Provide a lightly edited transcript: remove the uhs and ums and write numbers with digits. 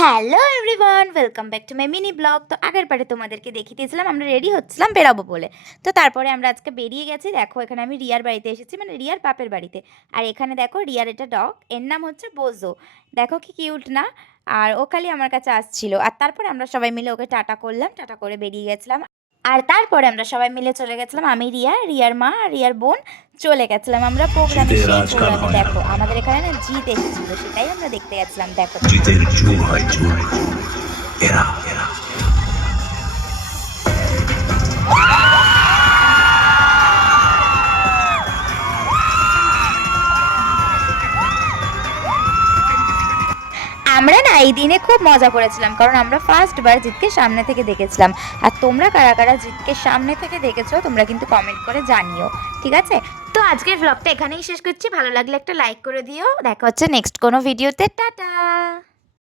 Hello everyone, welcome back to my mini blog. তো আগের বারে তোমাদেরকে দেখিয়ে দিয়েছিলাম আমরা রেডি হচ্ছিলাম বেরাবো বলে। তো তারপরে আমরা আজকে বেরিয়ে গেছি। দেখো এখানে আমি রিয়ার বাড়িতে এসেছি, মানে রিয়ার বাপের বাড়িতে। আর এখানে দেখো রিয়ার এটা ডগ, এর নাম হচ্ছে বোজো। দেখো কি কিউট না। আর ও খালি আমার কাছে আসছিল। আর তারপরে আমরা সবাই মিলে ওকে টাটা করলাম, টাটা করে বেরিয়ে গেছিলাম। আর তারপরে আমরা সবাই মিলে চলে গেছিলাম, আমি রিয়া, রিয়ার মা, রিয়ার বোন চলে গেছিলাম আমরা প্রোগ্রামে। জিতের সেই আজকাল প্রোগ্রামে হয় না, দেখো আমাদের এখানে না জিত এসেছিল, সেটাই আমরা দেখতে গেছিলাম। দেখো জিতের চুল হয় চুল। এরা এরা আমরা না এই দিনে খুব মজা করেছিলাম, কারণ আমরা ফার্স্ট বার জিতকে সামনে থেকে দেখেছিলাম। আর তোমরা কারা কারা জিতকে সামনে থেকে দেখেছো তোমরা কিন্তু কমেন্ট করে জানিও, ঠিক আছে? তো আজকের ব্লগটা এখানেই শেষ করছি। ভালো লাগলে একটা লাইক করে দিও। দেখা হচ্ছে নেক্সট কোনো ভিডিওতে। টাটা।